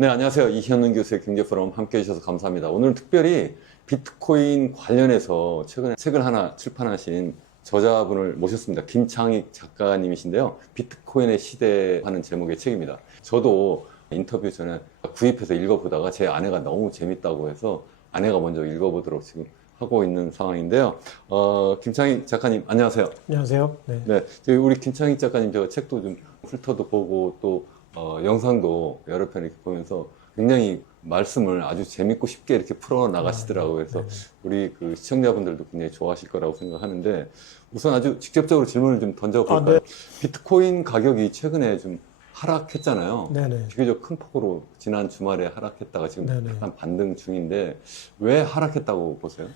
네, 안녕하세요. 이현은 교수의 경제포럼 함께 해주셔서 감사합니다. 오늘 특별히 비트코인 관련해서 최근에 책을 하나 출판하신 저자분을 모셨습니다. 김창익 작가님이신데요. 비트코인의 시대 하는 제목의 책입니다. 저도 인터뷰 전에 구입해서 읽어보다가 제 아내가 너무 재밌다고 해서 아내가 먼저 읽어보도록 지금 하고 있는 상황인데요. 김창익 작가님, 안녕하세요. 안녕하세요. 네. 네, 우리 김창익 작가님 저 책도 좀 훑어도 보고 또 영상도 여러 편 이렇게 보면서 굉장히 말씀을 아주 재밌고 쉽게 이렇게 풀어 나가시더라고요. 그래서 우리 그 시청자분들도 굉장히 좋아하실 거라고 생각하는데 우선 아주 직접적으로 질문을 좀 던져볼까요? 네. 비트코인 가격이 최근에 좀 하락했잖아요. 네네. 비교적 큰 폭으로 지난 주말에 하락했다가 지금 네네. 약간 반등 중인데 왜 하락했다고 보세요?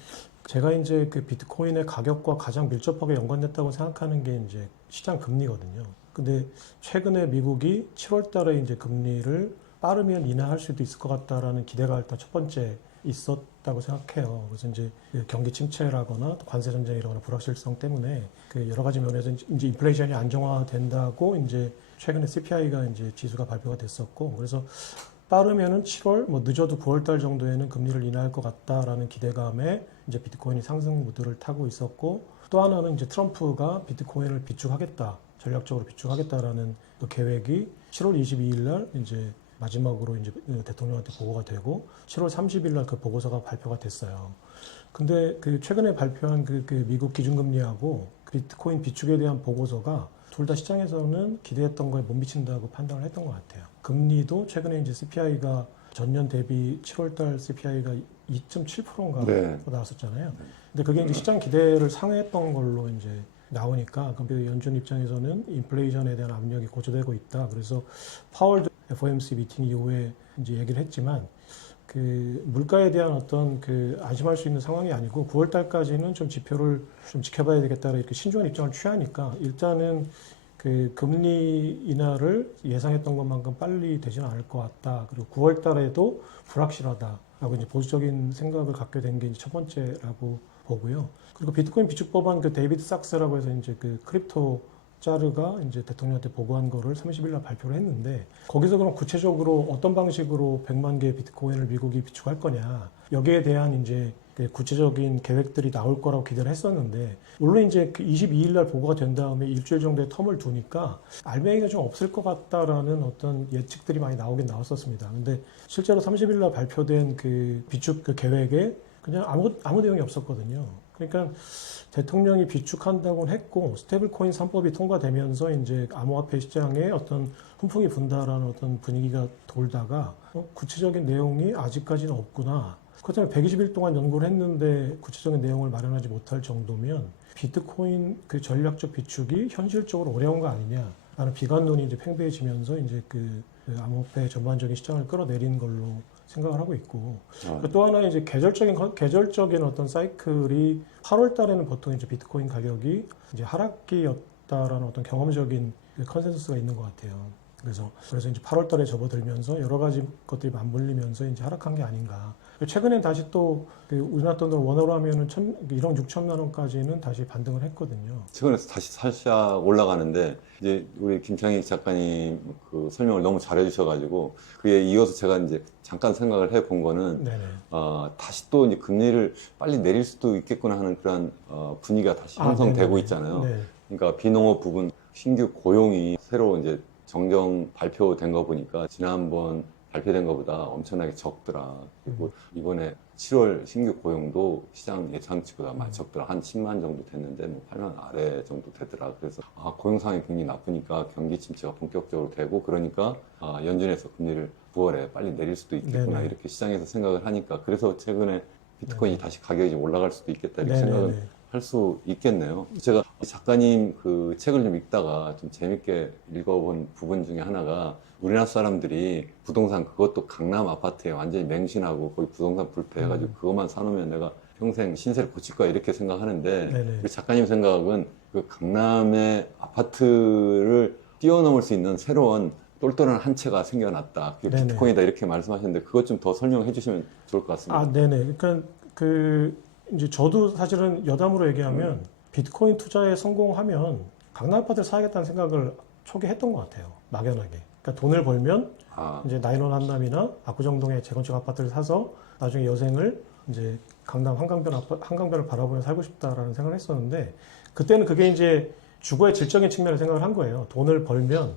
제가 이제 그 비트코인의 가격과 가장 밀접하게 연관됐다고 생각하는 게 이제 시장 금리거든요. 근데 최근에 미국이 7월 달에 이제 금리를 빠르면 인하할 수도 있을 것 같다라는 기대가 일단 첫 번째 있었다고 생각해요. 그래서 이제 그 경기 침체라거나 또 관세 전쟁이라거나 불확실성 때문에 그 여러 가지 면에서 이제 인플레이션이 안정화된다고 이제 최근에 CPI가 이제 지수가 발표가 됐었고, 그래서 빠르면은 7월, 뭐 늦어도 9월 달 정도에는 금리를 인하할 것 같다라는 기대감에 이제 비트코인이 상승 무드를 타고 있었고, 또 하나는 이제 트럼프가 비트코인을 비축하겠다, 전략적으로 비축하겠다라는 그 계획이 7월 22일 날 이제 마지막으로 이제 대통령한테 보고가 되고 7월 30일 날 그 보고서가 발표가 됐어요. 근데 그 최근에 발표한 그 미국 기준금리하고 비트코인 비축에 대한 보고서가 둘 다 시장에서는 기대했던 거에 못 미친다고 판단을 했던 것 같아요. 금리도 최근에 이제 CPI가 전년 대비 7월달 CPI가 2.7%인가 네. 나왔었잖아요. 근데 그게 이제 시장 기대를 상회했던 걸로 이제 나오니까 그 연준 입장에서는 인플레이션에 대한 압력이 고조되고 있다. 그래서 파월도 FOMC 미팅 이후에 이제 얘기를 했지만 그 물가에 대한 어떤 그 안심할 수 있는 상황이 아니고 9월 달까지는 좀 지표를 좀 지켜봐야 되겠다 이렇게 신중한 입장을 취하니까 일단은 그 금리 인하를 예상했던 것만큼 빨리 되지는 않을 것 같다. 그리고 9월 달에도 불확실하다라고 이제 보수적인 생각을 갖게 된 게 첫 번째라고 보고요. 그리고 비트코인 비축법안 그 데이비드 sak스라고 해서 이제 그 크립토 짜르가 이제 대통령한테 보고한 거를 30일 날 발표를 했는데 거기서 그럼 구체적으로 어떤 방식으로 100만 개의 비트코인을 미국이 비축할 거냐 여기에 대한 이제 구체적인 계획들이 나올 거라고 기대를 했었는데 물론 이제 그 22일 날 보고가 된 다음에 일주일 정도의 텀을 두니까 알맹이가 좀 없을 것 같다라는 어떤 예측들이 많이 나오긴 나왔었습니다. 근데 실제로 30일 날 발표된 그 비축 그 계획에 그냥 아무 내용이 없었거든요. 그러니까 대통령이 비축한다고는 했고 스테이블코인 3법이 통과되면서 이제 암호화폐 시장에 어떤 훈풍이 분다라는 어떤 분위기가 돌다가 구체적인 내용이 아직까지는 없구나. 그렇다면 120일 동안 연구를 했는데 구체적인 내용을 마련하지 못할 정도면 비트코인 그 전략적 비축이 현실적으로 어려운 거 아니냐라는 비관론이 이제 팽배해지면서 이제 그 암호화폐 전반적인 시장을 끌어내린 걸로 생각을 하고 있고 또 하나 이제 계절적인 어떤 사이클이 8월 달에는 보통 이제 비트코인 가격이 이제 하락기였다라는 어떤 경험적인 컨센서스가 있는 것 같아요. 그래서 이제 8월 달에 접어들면서 여러 가지 것들이 맞물리면서 이제 하락한 게 아닌가. 최근엔 다시 또 우리나라 돈으로 원화로 하면은 1억 6천만 원까지는 다시 반등을 했거든요. 최근에 다시 살짝 올라가는데 이제 우리 김창익 작가님 그 설명을 너무 잘해 주셔가지고 그에 이어서 제가 이제 잠깐 생각을 해 본 거는 네네. 다시 또 이제 금리를 빨리 내릴 수도 있겠구나 하는 그런 분위기가 다시 형성되고 있잖아요. 네. 그러니까 비농업 부분 신규 고용이 새로 이제 정정 발표된 거 보니까 지난번 발표된 것보다 엄청나게 적더라. 그리고 이번에 7월 신규 고용도 시장 예상치보다 많이 적더라. 한 10만 정도 됐는데 뭐 8만 아래 정도 되더라. 그래서 고용 상황이 굉장히 나쁘니까 경기 침체가 본격적으로 되고 그러니까 연준에서 금리를 9월에 빨리 내릴 수도 있겠구나. 네네. 이렇게 시장에서 생각을 하니까 그래서 최근에 비트코인이 다시 가격이 올라갈 수도 있겠다 이렇게 네네네. 생각을 할 수 있겠네요. 제가 작가님 그 책을 좀 읽다가 좀 재밌게 읽어본 부분 중에 하나가 우리나라 사람들이 부동산 그것도 강남 아파트에 완전히 맹신하고 거기 부동산 불패해가지고 그것만 사놓으면 내가 평생 신세를 고칠 거야 이렇게 생각하는데 네네. 우리 작가님 생각은 그 강남의 아파트를 뛰어넘을 수 있는 새로운 똘똘한 한 채가 생겨났다. 그게 네네. 비트코인이다 이렇게 말씀하셨는데 그것 좀 더 설명해 주시면 좋을 것 같습니다. 네네. 그러니까 이제 저도 사실은 여담으로 얘기하면 비트코인 투자에 성공하면 강남 아파트를 사야겠다는 생각을 초기 했던 것 같아요. 막연하게. 그러니까 돈을 벌면 아, 이제 나인원 한남이나 압구정동에 재건축 아파트를 사서 나중에 여생을 이제 강남 한강변을 바라보며 살고 싶다라는 생각을 했었는데 그때는 그게 이제 주거의 질적인 측면을 생각을 한 거예요. 돈을 벌면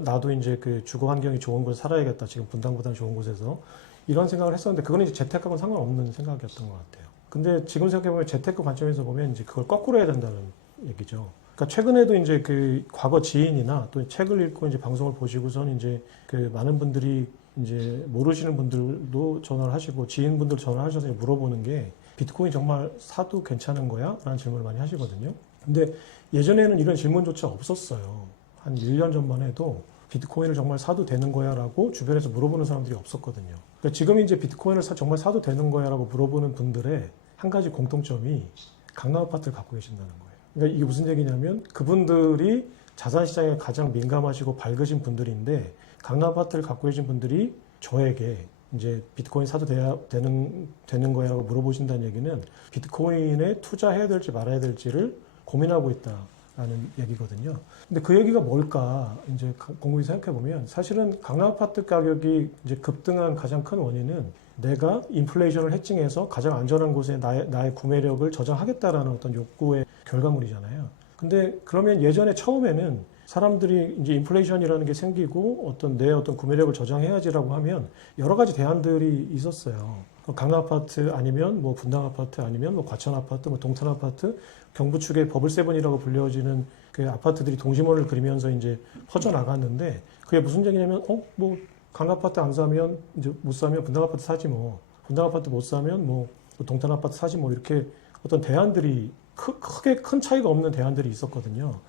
나도 이제 그 주거 환경이 좋은 곳에 살아야겠다. 지금 분당보다는 좋은 곳에서 이런 생각을 했었는데 그거는 이제 재테크하고는 상관없는 생각이었던 것 같아요. 근데 지금 생각해보면 재테크 관점에서 보면 이제 그걸 거꾸로 해야 된다는 얘기죠. 그러니까 최근에도 이제 그 과거 지인이나 또 책을 읽고 이제 방송을 보시고선 이제 그 많은 분들이 이제 모르시는 분들도 전화를 하시고 지인분들 전화하셔서 물어보는 게 비트코인 정말 사도 괜찮은 거야? 라는 질문을 많이 하시거든요. 근데 예전에는 이런 질문조차 없었어요. 한 1년 전만 해도 비트코인을 정말 사도 되는 거야? 라고 주변에서 물어보는 사람들이 없었거든요. 그러니까 지금 이제 비트코인을 정말 사도 되는 거야? 라고 물어보는 분들의 한 가지 공통점이 강남 아파트를 갖고 계신다는 거예요. 그러니까 이게 무슨 얘기냐면 그분들이 자산시장에 가장 민감하시고 밝으신 분들인데 강남 아파트를 갖고 계신 분들이 저에게 이제 비트코인 사도 되는 거야라고 물어보신다는 얘기는 비트코인에 투자해야 될지 말아야 될지를 고민하고 있다라는 얘기거든요. 근데 그 얘기가 뭘까 이제 곰곰이 생각해 보면 사실은 강남 아파트 가격이 이제 급등한 가장 큰 원인은 내가 인플레이션을 해칭해서 가장 안전한 곳에 나의 구매력을 저장하겠다라는 어떤 욕구의 결과물이잖아요. 근데 그러면 예전에 처음에는 사람들이 이제 인플레이션이라는 게 생기고 어떤 내 어떤 구매력을 저장해야지라고 하면 여러 가지 대안들이 있었어요. 강남 아파트 아니면 뭐 분당 아파트 아니면 뭐 과천 아파트, 뭐 동탄 아파트, 경부 측의 버블세븐이라고 불려지는 그 아파트들이 동심원을 그리면서 이제 퍼져 나갔는데 그게 무슨 얘기냐면 뭐 강남 아파트 안 사면 이제 못 사면 분당 아파트 사지 뭐 분당 아파트 못 사면 뭐 동탄 아파트 사지 뭐 이렇게 어떤 대안들이 크게 큰 차이가 없는 대안들이 있었거든요.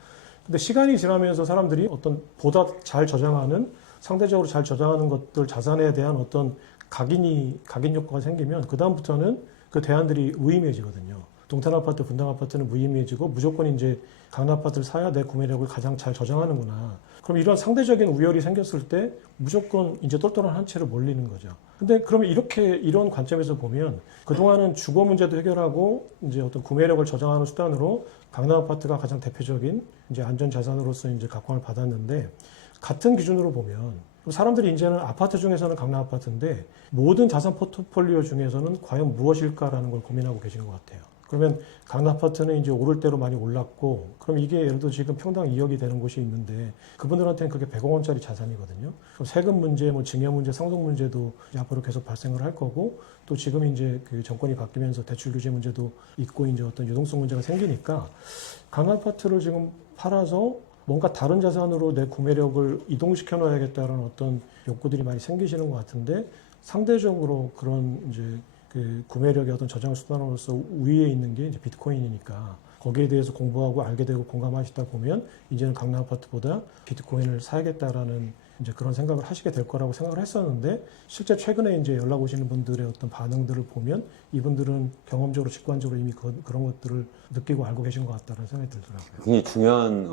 근데 시간이 지나면서 사람들이 어떤 보다 잘 저장하는 상대적으로 잘 저장하는 것들 자산에 대한 어떤 각인 효과가 생기면 그 다음부터는 그 대안들이 무의미해지거든요. 동탄 아파트, 분당 아파트는 무의미해지고 무조건 이제 강남 아파트를 사야 내 구매력을 가장 잘 저장하는구나. 그럼 이런 상대적인 우열이 생겼을 때 무조건 이제 똘똘한 한 채로 몰리는 거죠. 근데 그러면 이런 관점에서 보면 그동안은 주거 문제도 해결하고 이제 어떤 구매력을 저장하는 수단으로 강남 아파트가 가장 대표적인 이제 안전 자산으로서 이제 각광을 받았는데 같은 기준으로 보면 사람들이 이제는 아파트 중에서는 강남 아파트인데 모든 자산 포트폴리오 중에서는 과연 무엇일까라는 걸 고민하고 계시는 것 같아요. 그러면 강남 아파트는 이제 오를 대로 많이 올랐고, 그럼 이게 예를 들어 지금 평당 2억이 되는 곳이 있는데, 그분들한테는 그게 100억 원짜리 자산이거든요. 그럼 세금 문제, 뭐 증여 문제, 상속 문제도 앞으로 계속 발생을 할 거고, 또 지금 이제 그 정권이 바뀌면서 대출 규제 문제도 있고, 이제 어떤 유동성 문제가 생기니까, 강남 아파트를 지금 팔아서 뭔가 다른 자산으로 내 구매력을 이동시켜 놔야겠다는 어떤 욕구들이 많이 생기시는 것 같은데, 상대적으로 그런 이제 그 구매력의 어떤 저장 수단으로서 우위에 있는 게 이제 비트코인이니까 거기에 대해서 공부하고 알게 되고 공감하시다 보면 이제는 강남 아파트보다 비트코인을 사야겠다라는 이제 그런 생각을 하시게 될 거라고 생각을 했었는데 실제 최근에 이제 연락 오시는 분들의 어떤 반응들을 보면 이분들은 경험적으로 직관적으로 이미 그런 것들을 느끼고 알고 계신 것 같다는 생각이 들더라고요. 굉장히 중요한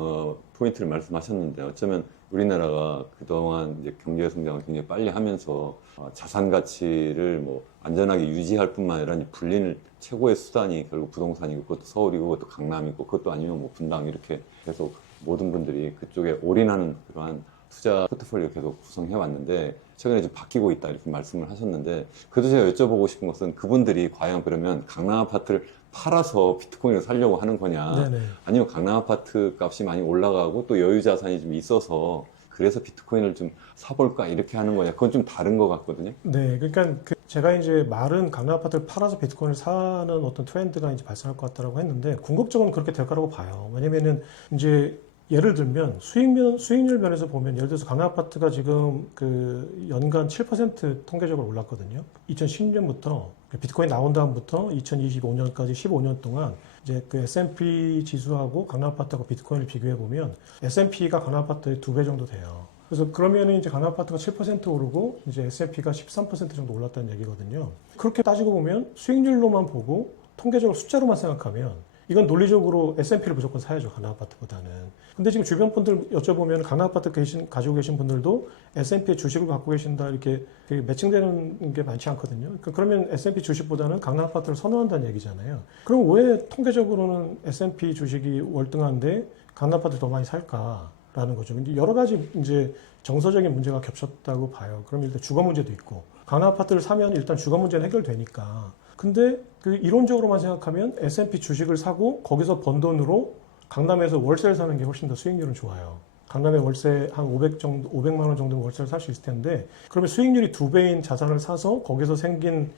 포인트를 말씀하셨는데 어쩌면 우리나라가 그동안 이제 경제 성장을 굉장히 빨리 하면서 자산 가치를 뭐 안전하게 유지할 뿐만 아니라 불리는 최고의 수단이 결국 부동산이고 그것도 서울이고 그것도 강남이고 그것도 아니면 뭐 분당 이렇게 계속 모든 분들이 그쪽에 올인하는 그러한 투자 포트폴리오 계속 구성해 왔는데 최근에 좀 바뀌고 있다 이렇게 말씀을 하셨는데 그래도 제가 여쭤보고 싶은 것은 그분들이 과연 그러면 강남 아파트를 팔아서 비트코인을 사려고 하는 거냐 네네. 아니면 강남 아파트 값이 많이 올라가고 또 여유 자산이 좀 있어서 그래서 비트코인을 좀 사볼까 이렇게 하는 거냐 그건 좀 다른 것 같거든요. 네, 그러니까 제가 이제 말은 강남 아파트를 팔아서 비트코인을 사는 어떤 트렌드가 이제 발생할 것 같다라고 했는데 궁극적으로는 그렇게 될 거라고 봐요. 왜냐면은 이제 예를 들면 수익률 면에서 보면 예를 들어서 강남 아파트가 지금 그 연간 7% 통계적으로 올랐거든요. 2010년부터 비트코인 나온 다음부터 2025년까지 15년 동안 이제 그 S&P 지수하고 강남 아파트하고 비트코인을 비교해 보면 S&P가 강남 아파트의 2배 정도 돼요. 그래서 그러면은 이제 강남 아파트가 7% 오르고 이제 S&P가 13% 정도 올랐다는 얘기거든요. 그렇게 따지고 보면 수익률로만 보고 통계적으로 숫자로만 생각하면 이건 논리적으로 S&P를 무조건 사야죠. 강남 아파트보다는. 근데 지금 주변 분들 여쭤보면 강남 아파트 가지고 계신 분들도 S&P의 주식을 갖고 계신다 이렇게 매칭되는 게 많지 않거든요. 그러면 S&P 주식보다는 강남 아파트를 선호한다는 얘기잖아요. 그럼 왜 통계적으로는 S&P 주식이 월등한데 강남 아파트를 더 많이 살까? 라는 거죠. 근데 여러 가지 이제 정서적인 문제가 겹쳤다고 봐요. 그럼 일단 주거 문제도 있고 강남 아파트를 사면 일단 주거 문제는 해결되니까. 근데 그 이론적으로만 생각하면 S&P 주식을 사고 거기서 번 돈으로 강남에서 월세를 사는 게 훨씬 더 수익률은 좋아요. 강남에 월세 한 500만 원 정도 월세를 살 수 있을 텐데 그러면 수익률이 2배인 자산을 사서 거기서 생긴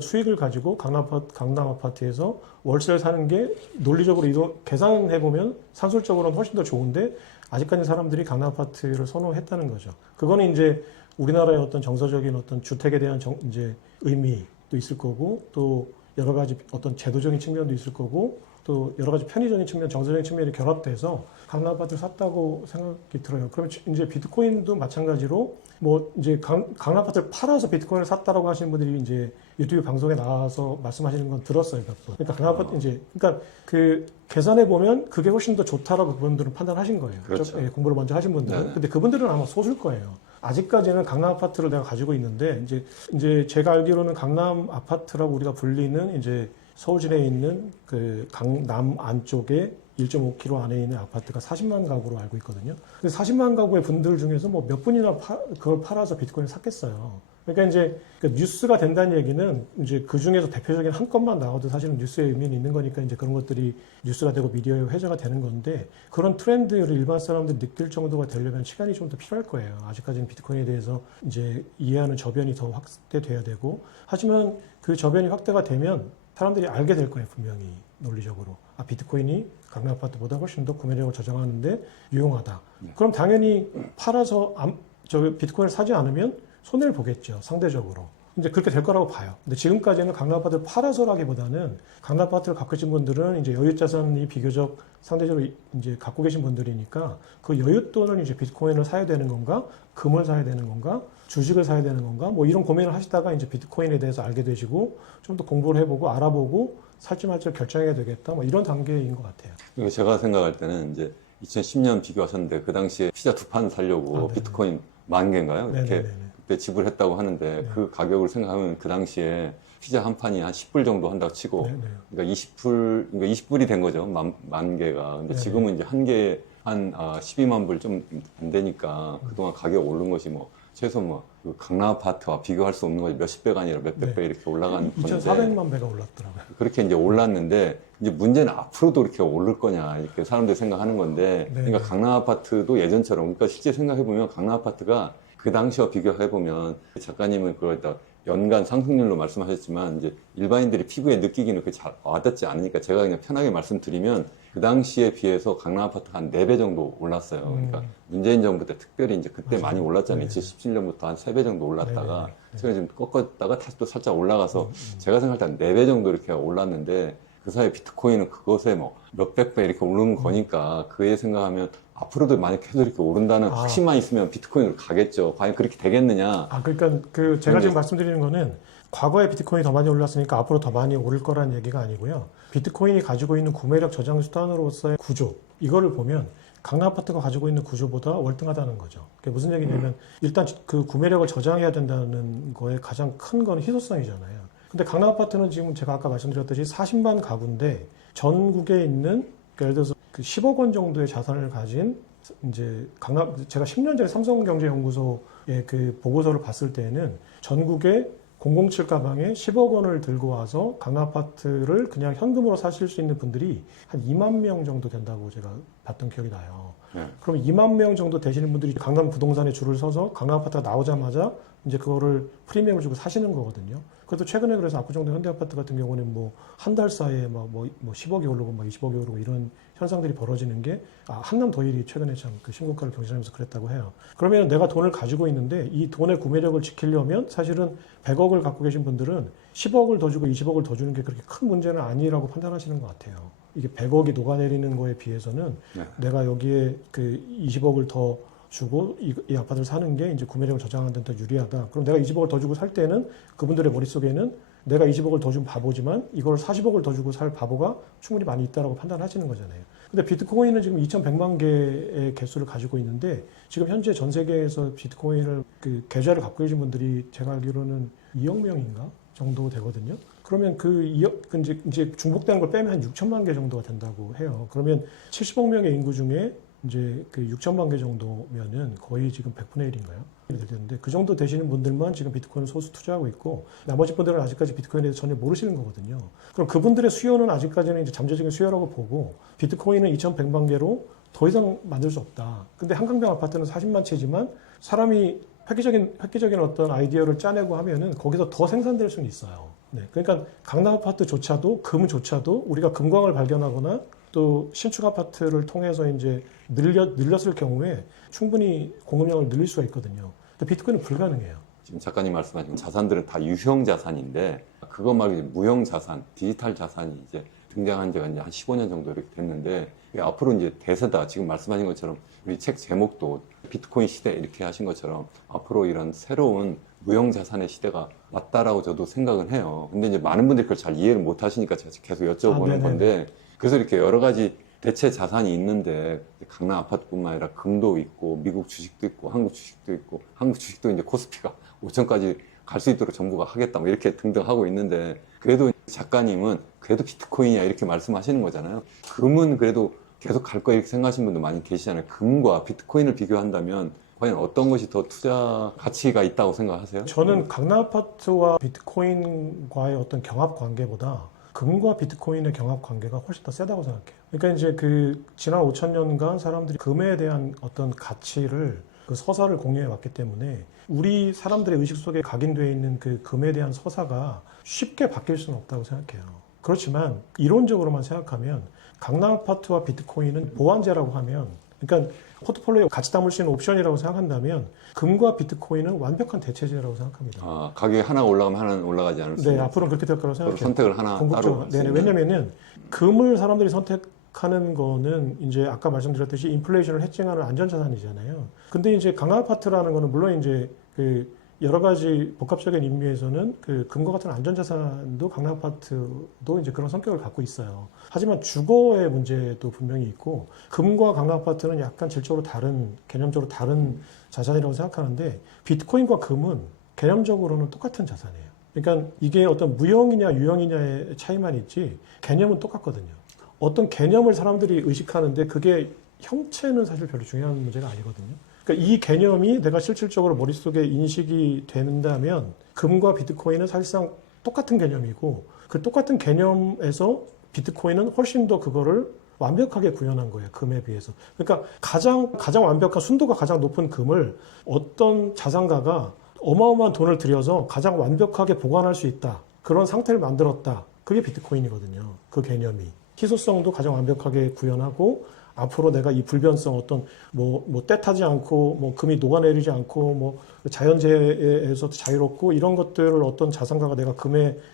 수익을 가지고 강남 아파트에서 월세를 사는 게 논리적으로 계산해 보면 산술적으로는 훨씬 더 좋은데 아직까지 사람들이 강남 아파트를 선호했다는 거죠. 그거는 이제 우리나라의 어떤 정서적인 어떤 주택에 대한 이제 의미도 있을 거고 또 여러 가지 어떤 제도적인 측면도 있을 거고 또 여러 가지 편의적인 측면, 정서적인 측면이 결합돼서 강남 아파트를 샀다고 생각이 들어요. 그러면 이제 비트코인도 마찬가지로 뭐 이제 강남 아파트를 팔아서 비트코인을 샀다라고 하시는 분들이 이제 유튜브 방송에 나와서 말씀하시는 건 들었어요, 몇 번. 그러니까 강남 아파트 이제 그러니까 그 계산해 보면 그게 훨씬 더 좋다라고 그분들은 판단하신 거예요. 그렇죠. 예, 공부를 먼저 하신 분들은. 네네. 근데 그분들은 아마 소수일 거예요. 아직까지는 강남 아파트를 내가 가지고 있는데 이제 제가 알기로는 강남 아파트라고 우리가 불리는 이제 서울 시내에 있는 그 강남 안쪽에 1.5km 안에 있는 아파트가 40만 가구로 알고 있거든요. 근데 40만 가구의 분들 중에서 뭐 몇 분이나 그걸 팔아서 비트코인을 샀겠어요. 그러니까 이제 뉴스가 된다는 얘기는 이제 그 중에서 대표적인 한 건만 나와도 사실은 뉴스의 의미는 있는 거니까 이제 그런 것들이 뉴스가 되고 미디어에 회자가 되는 건데 그런 트렌드를 일반 사람들이 느낄 정도가 되려면 시간이 좀 더 필요할 거예요. 아직까지는 비트코인에 대해서 이제 이해하는 저변이 더 확대돼야 되고 하지만 그 저변이 확대가 되면 사람들이 알게 될 거예요, 분명히 논리적으로. 아, 비트코인이 강남 아파트보다 훨씬 더 구매력을 저장하는데 유용하다. 네. 그럼 당연히 팔아서 비트코인을 사지 않으면 손해를 보겠죠, 상대적으로. 이제 그렇게 될 거라고 봐요. 근데 지금까지는 강남 아파트를 팔아서라기보다는 강남 아파트를 갖고 계신 분들은 이제 여유 자산이 비교적 상대적으로 이제 갖고 계신 분들이니까 그 여윳돈을 이제 비트코인을 사야 되는 건가, 금을 사야 되는 건가, 주식을 사야 되는 건가, 뭐 이런 고민을 하시다가 이제 비트코인에 대해서 알게 되시고 좀 더 공부를 해보고 알아보고 살지 말지 결정해야 되겠다, 뭐 이런 단계인 것 같아요. 그리고 제가 생각할 때는 이제 2010년 비교하셨는데 그 당시에 피자 2판 사려고 비트코인 10,000개인가요? 이렇게 네네네네. 그때 지불했다고 하는데 네. 그 가격을 생각하면 그 당시에 피자 한 판이 한 10불 정도 한다고 치고 네네. 그러니까 20불이 된 거죠. 만 개가. 근데 네네. 지금은 이제 한 개에 한 12만 불 좀 안 되니까 그동안 가격 오른 것이 뭐 최소 그 강남 아파트와 비교할 수 없는 거지 몇십 배가 아니라 몇백 배 이렇게 올라간 건데 2,400만 배가 올랐더라고요. 그렇게 이제 올랐는데 이제 문제는 앞으로도 이렇게 오를 거냐 이렇게 사람들이 생각하는 건데 네. 그러니까 강남 아파트도 예전처럼 그러니까 실제 생각해 보면 강남 아파트가 그 당시와 비교해 보면 작가님은 그걸 다 연간 상승률로 말씀하셨지만 이제 일반인들이 피부에 느끼기는 그게 잘 와닿지 않으니까 제가 그냥 편하게 말씀드리면 그 당시에 비해서 강남 아파트가 한 4배 정도 올랐어요. 그러니까 문재인 정부 때 특별히 이제 그때 맞아요. 많이 올랐잖아요. 네. 2017년부터 한 3배 정도 올랐다가 네. 제가 지금 꺾었다가 다시 또 살짝 올라가서 제가 생각할 때 한 4배 정도 이렇게 올랐는데 그 사이에 비트코인은 그것에 뭐 몇백 배 이렇게 오르는 거니까 그에 생각하면 앞으로도 만약 계속 이렇게 오른다는 확신만 있으면 비트코인으로 가겠죠. 과연 그렇게 되겠느냐. 아, 그러니까 제가 지금 말씀드리는 거는 과거에 비트코인이 더 많이 올랐으니까 앞으로 더 많이 오를 거라는 얘기가 아니고요. 비트코인이 가지고 있는 구매력 저장 수단으로서의 구조, 이거를 보면 강남 아파트가 가지고 있는 구조보다 월등하다는 거죠. 그게 무슨 얘기냐면 일단 그 구매력을 저장해야 된다는 거에 가장 큰 건 희소성이잖아요. 근데 강남 아파트는 지금 제가 아까 말씀드렸듯이 40만 가구인데 전국에 있는 그러니까 예를 들어서 그 10억 원 정도의 자산을 가진 이제 제가 10년 전에 삼성경제연구소의 그 보고서를 봤을 때에는 전국에 007 가방에 10억 원을 들고 와서 강남 아파트를 그냥 현금으로 사실 수 있는 분들이 한 2만 명 정도 된다고 제가 봤던 기억이 나요. 그럼 2만 명 정도 되시는 분들이 강남 부동산에 줄을 서서 강남 아파트가 나오자마자 이제 그거를 프리미엄을 주고 사시는 거거든요. 그래도 최근에 그래서 압구정동 현대아파트 같은 경우는 뭐 한 달 사이에 뭐 10억이 오르고 막 20억이 오르고 이런 현상들이 벌어지는 게 한남 더일이 최근에 참 그 신고가를 경신하면서 그랬다고 해요. 그러면 내가 돈을 가지고 있는데 이 돈의 구매력을 지키려면 사실은 100억을 갖고 계신 분들은 10억을 더 주고 20억을 더 주는 게 그렇게 큰 문제는 아니라고 판단하시는 것 같아요. 이게 100억이 녹아내리는 거에 비해서는 내가 여기에 그 20억을 더 주고 이 아파트를 사는 게 이제 구매력을 저장하는 데 더 유리하다. 그럼 내가 20억을 더 주고 살 때는 그분들의 머릿속에는 내가 20억을 더 준 바보지만 이걸 40억을 더 주고 살 바보가 충분히 많이 있다라고 판단하시는 거잖아요. 근데 비트코인은 지금 2,100만 개의 개수를 가지고 있는데 지금 현재 전 세계에서 비트코인을 그 계좌를 갖고 계신 분들이 제가 알기로는 2억 명인가 정도 되거든요. 그러면 그 2억 이제 중복되는 걸 빼면 한 6천만 개 정도가 된다고 해요. 그러면 70억 명의 인구 중에 이제 그 6천만 개 정도면은 거의 지금 100분의 1인가요? 되는데 그 정도 되시는 분들만 지금 비트코인을 소수 투자하고 있고 나머지 분들은 아직까지 비트코인에 대해서 전혀 모르시는 거거든요. 그럼 그분들의 수요는 아직까지는 이제 잠재적인 수요라고 보고 비트코인은 2,100만 개로 더 이상 만들 수 없다. 근데 한강변 아파트는 40만 채지만 사람이 획기적인 어떤 아이디어를 짜내고 하면은 거기서 더 생산될 수는 있어요. 네. 그러니까 강남 아파트조차도 금조차도 우리가 금광을 발견하거나 또 신축 아파트를 통해서 이제 늘렸을 경우에 충분히 공급량을 늘릴 수가 있거든요. 근데 비트코인은 불가능해요. 지금 작가님 말씀하신 자산들은 다 유형 자산인데 그거 말고 이제 무형 자산, 디지털 자산이 이제 등장한 지가 이제 한 15년 정도 이렇게 됐는데 이게 앞으로 이제 대세다. 지금 말씀하신 것처럼 우리 책 제목도 비트코인 시대 이렇게 하신 것처럼 앞으로 이런 새로운 무형 자산의 시대가 왔다라고 저도 생각은 해요. 근데 이제 많은 분들이 그걸 잘 이해를 못 하시니까 제가 계속 여쭤보는 건데 그래서 이렇게 여러 가지 대체 자산이 있는데 강남 아파트뿐만 아니라 금도 있고 미국 주식도 있고 한국 주식도 있고 한국 주식도 이제 코스피가 5천까지 갈 수 있도록 정부가 하겠다 뭐 이렇게 등등 하고 있는데 그래도 작가님은 그래도 비트코인이야 이렇게 말씀하시는 거잖아요. 금은 그래도 계속 갈 거야 이렇게 생각하시는 분도 많이 계시잖아요. 금과 비트코인을 비교한다면 과연 어떤 것이 더 투자 가치가 있다고 생각하세요? 저는 강남 아파트와 비트코인과의 어떤 경합 관계보다 금과 비트코인의 경합 관계가 훨씬 더 세다고 생각해요. 그러니까 이제 그 지난 5,000년간 사람들이 금에 대한 어떤 가치를 그 서사를 공유해 왔기 때문에 우리 사람들의 의식 속에 각인되어 있는 그 금에 대한 서사가 쉽게 바뀔 수는 없다고 생각해요. 그렇지만 이론적으로만 생각하면 강남 아파트와 비트코인은 보완제라고 하면 그러니까 포트폴리오에 같이 담을 수 있는 옵션이라고 생각한다면 금과 비트코인은 완벽한 대체제라고 생각합니다. 아, 가격이 하나 올라가면 하나는 올라가지 않을 수 네, 있는 앞으로는 그렇게 될 거라고 생각해요. 선택을 하나 따로 할 수 있는. 왜냐면은 금을 사람들이 선택하는 거는 이제 아까 말씀드렸듯이 인플레이션을 해칭하는 안전자산이잖아요. 근데 이제 강남 아파트라는 거는 물론 이제 그 여러 가지 복합적인 의미에서는 그 금과 같은 안전자산도 강남 아파트도 이제 그런 성격을 갖고 있어요. 하지만 주거의 문제도 분명히 있고 금과 강남 아파트는 약간 질적으로 다른 개념적으로 다른 자산이라고 생각하는데 비트코인과 금은 개념적으로는 똑같은 자산이에요. 그러니까 이게 어떤 무형이냐 유형이냐의 차이만 있지 개념은 똑같거든요. 어떤 개념을 사람들이 의식하는데 그게 형체는 사실 별로 중요한 문제가 아니거든요. 그러니까 이 개념이 내가 실질적으로 머릿속에 인식이 된다면 금과 비트코인은 사실상 똑같은 개념이고 그 똑같은 개념에서 비트코인은 훨씬 더 그거를 완벽하게 구현한 거예요. 금에 비해서. 그러니까 가장 완벽한 순도가 가장 높은 금을 어떤 자산가가 어마어마한 돈을 들여서 가장 완벽하게 보관할 수 있다. 그런 상태를 만들었다. 그게 비트코인이거든요. 그 개념이. 희소성도 가장 완벽하게 구현하고 앞으로 내가 이 불변성 어떤 때 타지 않고 뭐 금이 녹아내리지 않고 뭐 자연재해에서 자유롭고 이런 것들을 어떤 자산가가 내가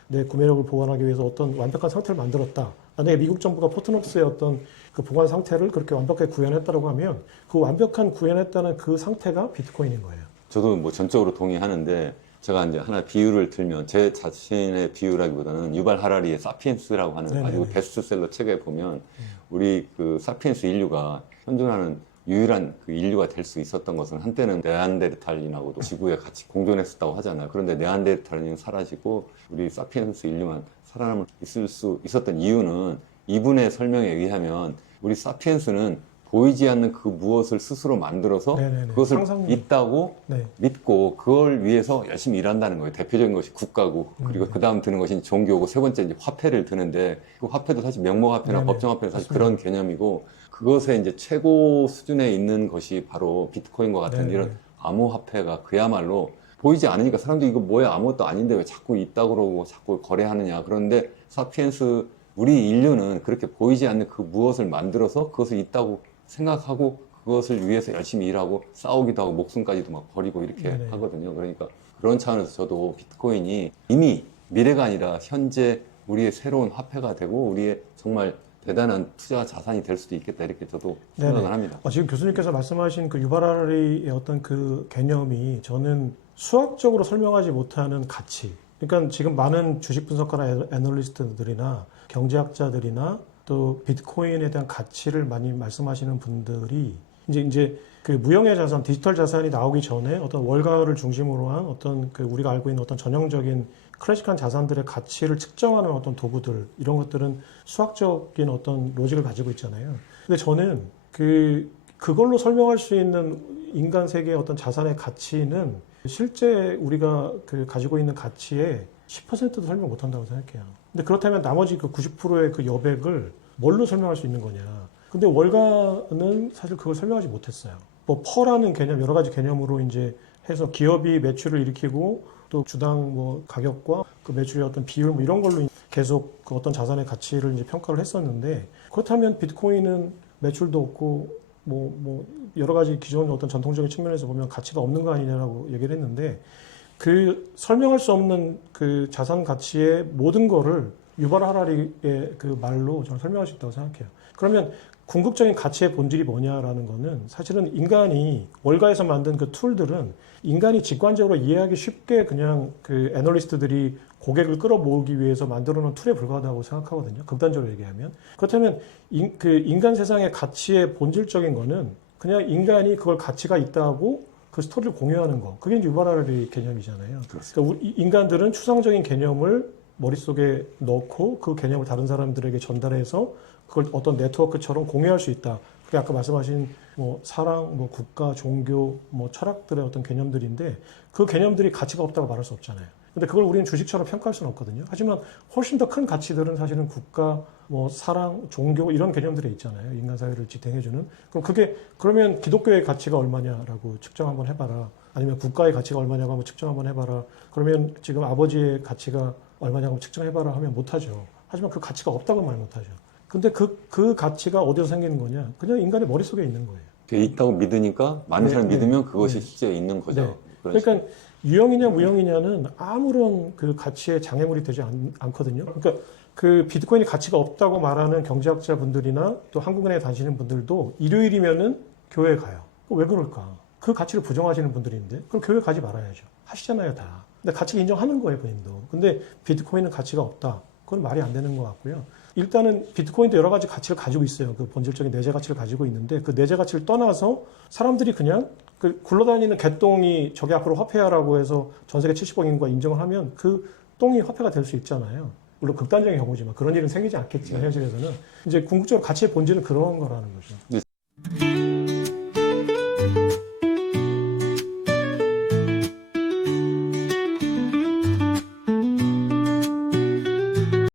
내 구매력을 보완하기 위해서 어떤 완벽한 상태를 만들었다. 만약에 미국 정부가 포트녹스의 어떤 그 보관 상태를 그렇게 완벽하게 구현했다고 하면 그 완벽한 구현했다는 그 상태가 비트코인인 거예요. 저도 뭐 전적으로 동의하는데 제가 이제 하나 비유를 들면 제 자신의 비유라기보다는 유발 하라리의 사피엔스라고 하는 네네네. 아주 베스트셀러 책에 보면 우리 그 사피엔스 인류가 현존하는 유일한 그 인류가 될 수 있었던 것은 한때는 네안데르탈인하고도 지구에 같이 공존했었다고 하잖아요. 그런데 네안데르탈인은 사라지고 우리 사피엔스 인류만 살아남을 있을 수 있었던 이유는 이분의 설명에 의하면 우리 사피엔스는 보이지 않는 그 무엇을 스스로 만들어서 네네네. 그것을 상상력. 있다고 네. 믿고 그걸 위해서 열심히 일한다는 거예요. 대표적인 것이 국가고 그리고 그 다음 드는 것이 종교고 세 번째 이제 화폐를 드는데 그 화폐도 사실 명목화폐나 네네. 법정화폐는 사실 맞습니다. 그런 개념이고 그것에 이제 최고 수준에 있는 것이 바로 비트코인과 같은 네네. 이런 암호화폐가 그야말로 보이지 않으니까 사람들이 이거 뭐야 아무것도 아닌데 왜 자꾸 있다고 그러고 자꾸 거래하느냐. 그런데 사피엔스 우리 인류는 그렇게 보이지 않는 그 무엇을 만들어서 그것을 있다고 생각하고 그것을 위해서 열심히 일하고 싸우기도 하고 목숨까지도 막 버리고 이렇게 네네. 하거든요. 그러니까 그런 차원에서 저도 비트코인이 이미 미래가 아니라 현재 우리의 새로운 화폐가 되고 우리의 정말 대단한 투자 자산이 될 수도 있겠다 이렇게 저도 생각을 네네. 합니다. 지금 교수님께서 말씀하신 그 유발 하라리의 어떤 그 개념이 저는 수학적으로 설명하지 못하는 가치. 그러니까 지금 많은 주식 분석가나 애널리스트들이나 경제학자들이나 또 비트코인에 대한 가치를 많이 말씀하시는 분들이 이제 그 무형의 자산, 디지털 자산이 나오기 전에 어떤 월가를 중심으로 한 어떤 그 우리가 알고 있는 어떤 전형적인 클래식한 자산들의 가치를 측정하는 어떤 도구들 이런 것들은 수학적인 어떤 로직을 가지고 있잖아요. 근데 저는 그 그걸로 설명할 수 있는 인간 세계의 어떤 자산의 가치는 실제 우리가 그 가지고 있는 가치의 10%도 설명 못 한다고 생각해요. 근데 그렇다면 나머지 그 90%의 그 여백을 뭘로 설명할 수 있는 거냐. 근데 월가는 사실 그걸 설명하지 못했어요. 뭐 퍼라는 개념, 여러 가지 개념으로 이제 해서 기업이 매출을 일으키고 또 주당 뭐 가격과 그 매출의 어떤 비율 뭐 이런 걸로 계속 그 어떤 자산의 가치를 이제 평가를 했었는데, 그렇다면 비트코인은 매출도 없고 뭐 여러 가지 기존 어떤 전통적인 측면에서 보면 가치가 없는 거 아니냐라고 얘기를 했는데, 그 설명할 수 없는 그 자산 가치의 모든 거를 유발 하라리의 그 말로 저는 설명할 수 있다고 생각해요. 그러면 궁극적인 가치의 본질이 뭐냐라는 거는 사실은 인간이 월가에서 만든 그 툴들은 인간이 직관적으로 이해하기 쉽게 그냥 그 애널리스트들이 고객을 끌어모으기 위해서 만들어 놓은 툴에 불과하다고 생각하거든요. 극단적으로 얘기하면. 그렇다면 그 인간 세상의 가치의 본질적인 거는 그냥 인간이 그걸 가치가 있다고 그 스토리를 공유하는 거. 그게 이제 유발하라리 개념이잖아요. 그러니까 우리 인간들은 추상적인 개념을 머릿속에 넣고 그 개념을 다른 사람들에게 전달해서 그걸 어떤 네트워크처럼 공유할 수 있다. 그게 아까 말씀하신 뭐 사랑, 뭐 국가, 종교, 뭐 철학들의 어떤 개념들인데, 그 개념들이 가치가 없다고 말할 수 없잖아요. 근데 그걸 우리는 주식처럼 평가할 수는 없거든요. 하지만 훨씬 더 큰 가치들은 사실은 국가, 뭐 사랑, 종교 이런 개념들에 있잖아요. 인간 사회를 지탱해주는. 그러면 기독교의 가치가 얼마냐라고 측정 한번 해봐라. 아니면 국가의 가치가 얼마냐고 한번 측정 한번 해봐라. 그러면 지금 아버지의 가치가 얼마냐고 측정해봐라 하면 못하죠. 하지만 그 가치가 없다고 말 못하죠. 근데 그 가치가 어디서 생기는 거냐? 그냥 인간의 머릿속에 있는 거예요. 그게 있다고 믿으니까 많은 사람이 믿으면 그것이 네. 실제 있는 거죠. 네. 그런 그러니까 유형이냐 무형이냐는 아무런 그 가치의 장애물이 되지 않거든요. 그러니까 그 비트코인이 가치가 없다고 말하는 경제학자 분들이나 또 한국은행에 다니시는 분들도 일요일이면은 교회에 가요. 왜 그럴까? 그 가치를 부정하시는 분들인데 그럼 교회 가지 말아야죠. 하시잖아요, 다. 근데 가치를 인정하는 거예요, 본인도. 근데 비트코인은 가치가 없다. 그건 말이 안 되는 것 같고요. 일단은 비트코인도 여러 가지 가치를 가지고 있어요. 그 본질적인 내재 가치를 가지고 있는데, 그 내재 가치를 떠나서 사람들이 그냥 그 굴러다니는 개똥이 저기 앞으로 화폐야라고 해서 전 세계 70억 인구가 인정을 하면 그 똥이 화폐가 될 수 있잖아요. 물론 극단적인 경우지만 그런 일은 생기지 않겠지만 현실에서는 이제 궁극적으로 가치의 본질은 그런 거라는 거죠. 근데